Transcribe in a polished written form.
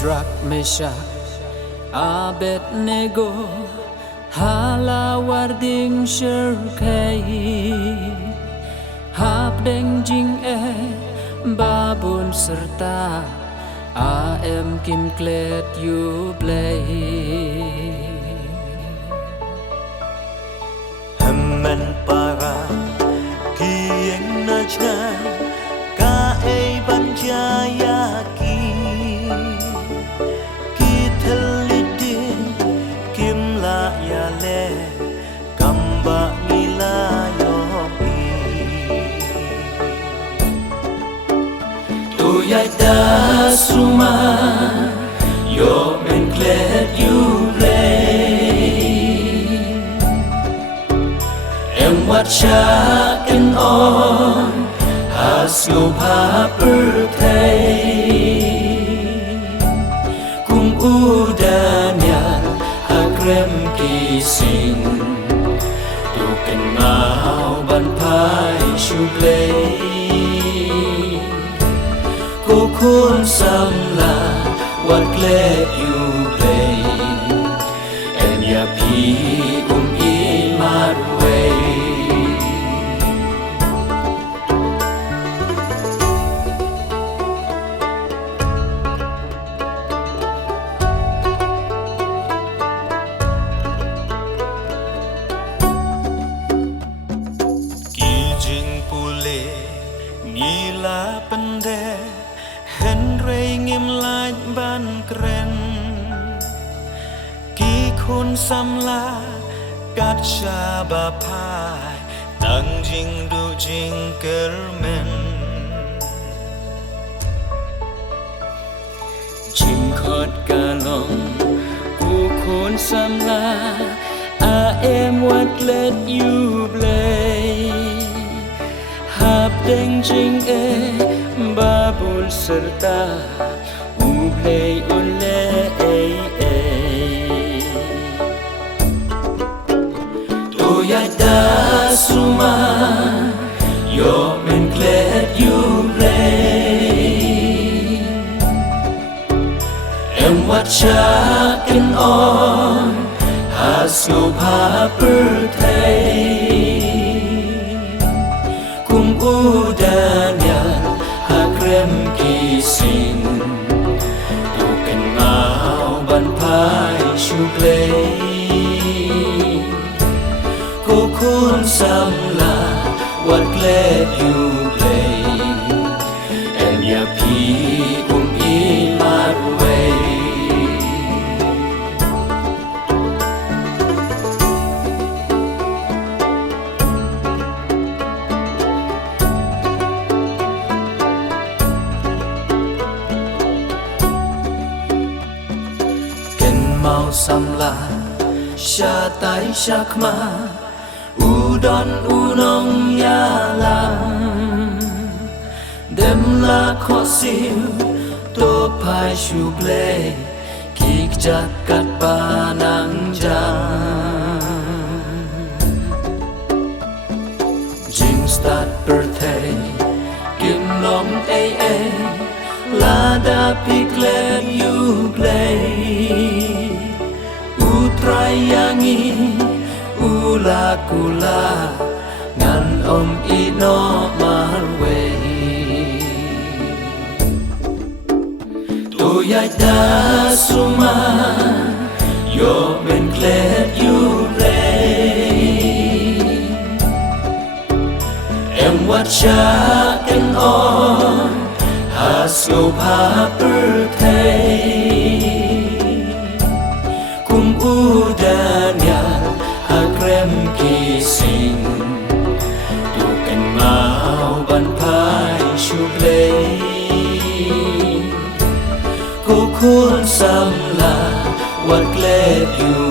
Shadrach, Meshach, Abednego, Halawarding Shirkai, Habdeng Jing Babun serta AM Kim Klet Yu Blay Hamman para Kieng Najna Ka Banjaya Kamba ngilayo Tuyay da suma Yo men glad you play And what shaken on Has no birthday Kung udanya Agrem kising Tuken mau ban pai shu play Cô khôn sam la What glad you play And ya pi in my way Nila pende Henry nghiêm lại ban kren Ki khôn sam la Cát cha ba phai Tăng jing du jing kermen Jing khot ca long Ku khôn sam la AM what let you play Habdeng jing babul serta ublay ule Tuyay da suma Yo men glad you play And what shaken on Has no birthday Kung udanya Hagrem kising Tuken mau ban pai shu play Cô khôn sam la What glad you play And ya pi in my way Mau sam la Sha tai shak ma Udon unong ya lam Dem la kho siu To pai shu play Kik jakat ba nang jam Jing start birthday Kim long Lada piklet you play Utrayangi ula kula Ngan ino marway Tuyay da suma Yo men glad you play And what shaken on Has no birthday Kung udanya Hagrem kising Tuken mau ban pai shu play Cô khôn sam la What glad you